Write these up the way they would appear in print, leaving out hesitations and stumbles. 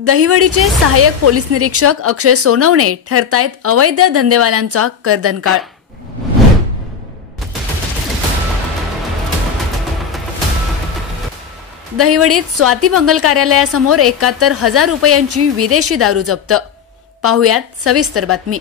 दहिवडीचे सहाय्यक पोलीस निरीक्षक अक्षय सोनवणे ठरतायत अवैध धंदेवाल्यांचा कर्दनकाळ। दहिवडीत स्वाती मंगल कार्यालयासमोर 71,000 रुपयांची विदेशी दारू जप्त। पाहुयात सविस्तर बातमी।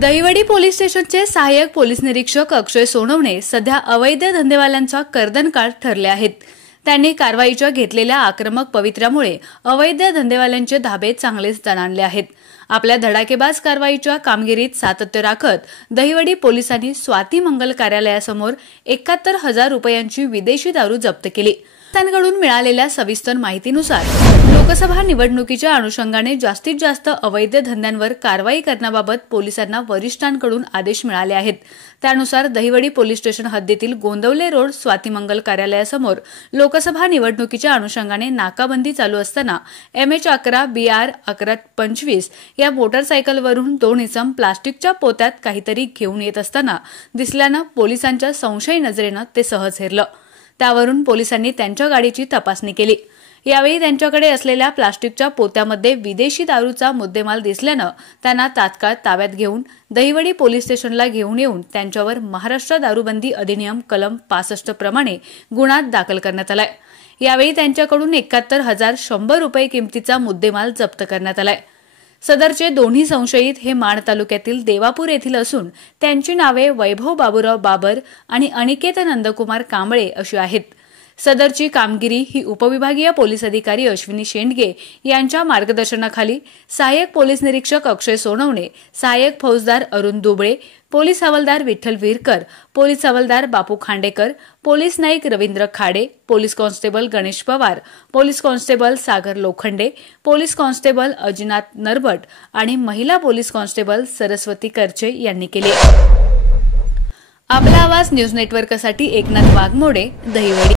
दहिवडी पोलीस स्टेशनचे सहाय्यक पोलीस निरीक्षक अक्षय सोनवणे सध्या अवैध धंदेवाल्यांचा कर्दनकाळ ठरले आहेत। त्यांनी कारवाईच्या घेतलेल्या आक्रमक पवित्र्यामुळे अवैध धंदेवाल्यांचे धाबे चांगलेच दणाणले आहेत। आपल्या धडाकेबाज कारवाईच्या कामगिरीत सातत्य राखत दहिवडी पोलिसांनी स्वाती मंगल कार्यालयासमोर 71,000 रुपयांची विदेशी दारू जप्त केली। त्यांच्याकडून मिळालेल्या सविस्तर माहितीनुसार लोकसभा निवडणुकीच्या अनुषंगाने जास्तीत जास्त अवैध धंद्यांवर कारवाई करण्याबाबत पोलिसांना वरिष्ठांकडून आदेश मिळाले आहेत। त्यानुसार दहिवडी पोलीस स्टेशन हद्दीतील गोंदवले रोड स्वाती मंगल कार्यालयासमोर लोकसभा निवडणुकीच्या अनुषंगाने नाकाबंदी चालू असताना MH11 BR 1125 या मोटारसायकलवरून 2 इसम प्लास्टिकच्या पोत्यात काहीतरी घेऊन येत असताना दिसल्यानं पोलिसांच्या संशयी नजरेनं ते सहज हेरलं। त्यावरून पोलिसांनी त्यांच्या गाडीची तपासणी केली। यावेळी त्यांच्याकडे असलेल्या प्लास्टिकच्या पोत्यामध्ये विदेशी दारूचा मुद्देमाल दिसल्यानं त्यांना तात्काळ ताब्यात घेऊन दहिवडी पोलीस स्टेशनला घेऊन येऊन त्यांच्यावर महाराष्ट्र दारूबंदी अधिनियम कलम 65 प्रमाणे गुन्हा दाखल करण्यात आलाय। यावेळी त्यांच्याकडून 71,100 रुपये किमतीचा मुद्देमाल जप्त करण्यात आलाय। सदरचे दोन्ही संशयित हे माण तालुक्यातील देवापूर येथील असून त्यांची नावे वैभव बाबूराव बाबर आणि अनिकेत नंदकुमार कांबळे अशी आहेत। सदरची कामगिरी ही उपविभागीय पोलीस अधिकारी अश्विनी शेंडगे यांच्या मार्गदर्शनाखाली सहाय्यक पोलीस निरीक्षक अक्षय सोनवणे, सहाय्यक फौजदार अरुण दुबळे, पोलीस हवालदार विठ्ठल विरकर, पोलीस हवालदार बापू खांडेकर, पोलीस नाईक Ravindra Khade, police constable Ganesh Pawar, police constable Sagar Lokhande, police constable Ajinath Narbat आणि महिला पोलीस कॉन्स्टेबल सरस्वती करचे यांनी केले। आपला आवाज न्यूज नेटवर्कसाठी एकनाथ वाघमोडे, दहिवडी।